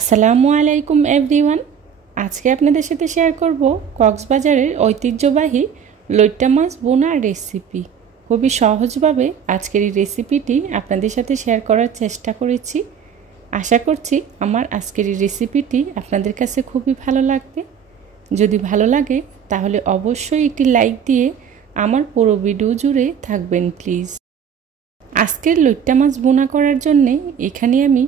আসসালামু আলাইকুম এভরিওয়ান। আজকে আপনাদের সাথে শেয়ার করব কক্সবাজারের ঐতিহ্যবাহী লইট্টা মাছ বোনার রেসিপি। খুবই সহজভাবে আজকের এই রেসিপিটি আপনাদের সাথে শেয়ার করার চেষ্টা করেছি। আশা করছি আমার আজকের এই রেসিপিটি আপনাদের কাছে খুবই ভালো লাগবে। যদি ভালো লাগে তাহলে অবশ্যই একটি লাইক দিয়ে আমার পুরো ভিডিও জুড়ে থাকবেন প্লিজ। আজকের লইট্টা মাছ বোনা করার জন্যে এখানে আমি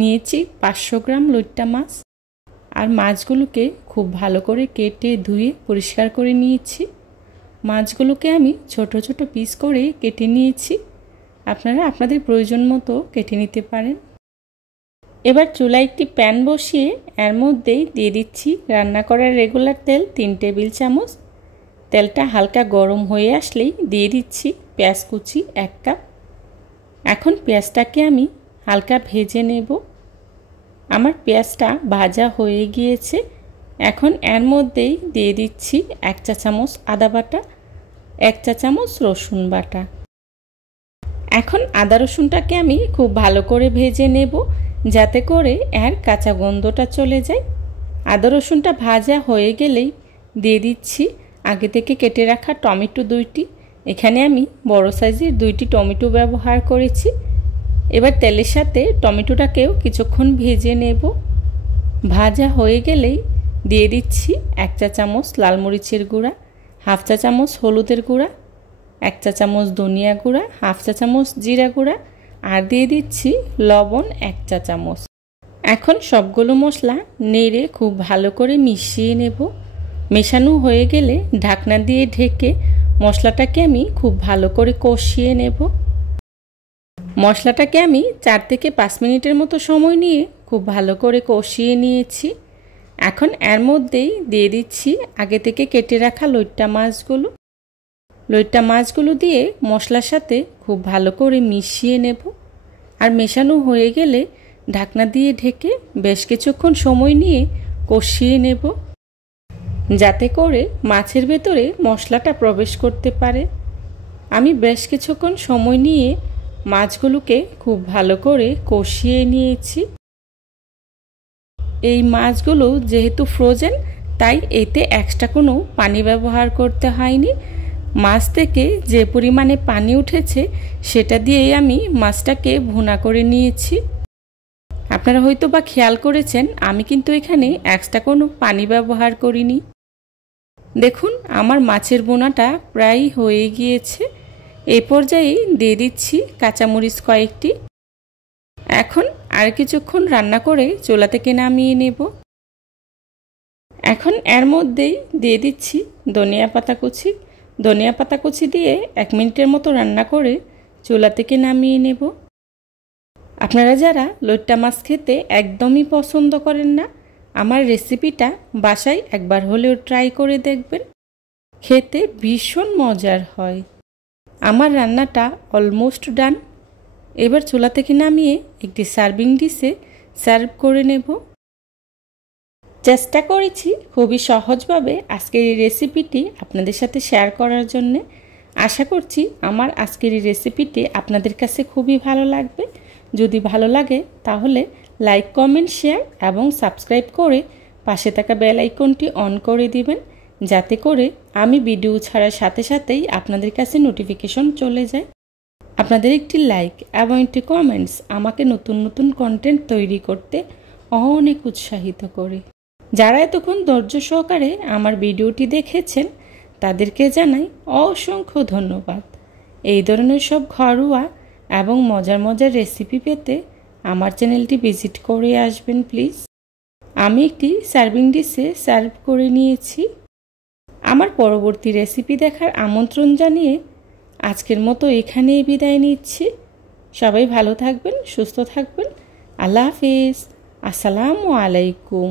নিয়েছি 500 গ্রাম লইট্টা মাছ। আর মাছগুলোকে খুব ভালো করে কেটে ধুয়ে পরিষ্কার করে নিয়েছি। মাছগুলোকে আমি ছোট ছোট পিস করে কেটে নিয়েছি। আপনারা আপনাদের প্রয়োজন মতো কেটে নিতে পারেন। এবার চুলায় একটি প্যান বসিয়ে এর মধ্যেই দিয়ে দিচ্ছি রান্না করার রেগুলার তেল 3 টেবিল চামচ। তেলটা হালকা গরম হয়ে আসলেই দিয়ে দিচ্ছি পেঁয়াজ কুচি 1 কাপ। এখন পেঁয়াজটাকে আমি হালকা ভেজে নেব। আমার পেঁয়াজটা ভাজা হয়ে গিয়েছে। এখন এর মধ্যেই দিয়ে দিচ্ছি 1 চা চামচ আদা বাটা, 1 চা চামচ রসুন বাটা। এখন আদা রসুনটাকে আমি খুব ভালো করে ভেজে নেব যাতে করে এর কাঁচা গন্ধটা চলে যায়। আদা রসুনটা ভাজা হয়ে গেলেই দিয়ে দিচ্ছি আগে থেকে কেটে রাখা টমেটো 2টি। এখানে আমি বড় সাইজের 2টি টমেটো ব্যবহার করেছি। এবার তেলের সাথে টমেটোটাকেও কিছুক্ষণ ভেজে নেব। ভাজা হয়ে গেলেই দিয়ে দিচ্ছি 1 চা চামচ লাল মরিচের গুঁড়া, 1/2 চা চামচ হলুদের গুঁড়া, 1 চা চামচ ধনিয়া গুঁড়া, 1/2 চা চামচ জিরা গুঁড়া আর দিয়ে দিচ্ছি লবণ 1 চা চামচ। এখন সবগুলো মশলা নেড়ে খুব ভালো করে মিশিয়ে নেব। মেশানো হয়ে গেলে ঢাকনা দিয়ে ঢেকে মশলাটাকে আমি খুব ভালো করে কষিয়ে নেব। মশলাটাকে আমি 4 থেকে 5 মিনিটের মতো সময় নিয়ে খুব ভালো করে কষিয়ে নিয়েছি। এখন এর মধ্যেই দিয়ে দিচ্ছি আগে থেকে কেটে রাখা লইট্টা মাছগুলো। লইট্টা মাছগুলো দিয়ে মশলার সাথে খুব ভালো করে মিশিয়ে নেব। আর মেশানো হয়ে গেলে ঢাকনা দিয়ে ঢেকে বেশ কিছুক্ষণ সময় নিয়ে কষিয়ে নেব যাতে করে মাছের ভেতরে মশলাটা প্রবেশ করতে পারে। আমি বেশ কিছুক্ষণ সময় নিয়ে মাছগুলোকে খুব ভালো করে কষিয়ে নিয়েছি। এই মাছগুলো যেহেতু ফ্রোজেন তাই এতে এক্সট্রা কোনো পানি ব্যবহার করতে হয়নি। মাছ থেকে যে পরিমাণে পানি উঠেছে সেটা দিয়েই আমি মাছটাকে ভুনা করে নিয়েছি। আপনারা হয়তো বা খেয়াল করেছেন আমি কিন্তু এখানে এক্সট্রা কোনো পানি ব্যবহার করিনি। দেখুন আমার মাছের বোনাটা প্রায় হয়ে গিয়েছে। এই পর্যায়ে দিয়ে দিচ্ছি কাঁচামরিচ কয়েকটি। এখন আর কিছুক্ষণ রান্না করে চুলা থেকে নামিয়ে নেব। এখন এর মধ্যেই দিয়ে দিচ্ছি ধনিয়া পাতা কুচি। ধনিয়া পাতা কুচি দিয়ে 1 মিনিটের মতো রান্না করে চুলা থেকে নামিয়ে নেব। আপনারা যারা লইট্টা মাছ খেতে একদমই পছন্দ করেন না আমার রেসিপিটা বাসায় একবার হলেও ট্রাই করে দেখবেন। খেতে ভীষণ মজার হয়। আমার রান্নাটা অলমোস্ট ডান। এবার চুলা থেকে নামিয়ে একটি সার্ভিং ডিশে সার্ভ করে নেব। চেষ্টা করেছি খুবই সহজভাবে আজকের এই রেসিপিটি আপনাদের সাথে শেয়ার করার জন্যে। আশা করছি আমার আজকের এই রেসিপিটি আপনাদের কাছে খুবই ভালো লাগবে। যদি ভালো লাগে তাহলে লাইক, কমেন্ট, শেয়ার এবং সাবস্ক্রাইব করে পাশে থাকা বেল আইকনটি অন করে দিবেন যাতে করে আমি ভিডিও ছাড়ার সাথে সাথেই আপনাদের কাছে নোটিফিকেশন চলে যায়। আপনাদের একটি লাইক এবং একটি কমেন্টস আমাকে নতুন নতুন কন্টেন্ট তৈরি করতে অনেক উৎসাহিত করে। যারা এতক্ষণ ধৈর্য সহকারে আমার ভিডিওটি দেখেছেন তাদেরকে জানাই অসংখ্য ধন্যবাদ। এই ধরনের সব ঘরোয়া এবং মজার মজার রেসিপি পেতে আমার চ্যানেলটি ভিজিট করে আসবেন প্লিজ। আমি একটি সার্ভিং ডিশে সার্ভ করে নিয়েছি। আমার পরবর্তী রেসিপি দেখার আমন্ত্রণ জানিয়ে আজকের মতো এখানেই বিদায় নিচ্ছি। সবাই ভালো থাকবেন, সুস্থ থাকবেন। আল্লাহ হাফিজ। আসসালামু আলাইকুম।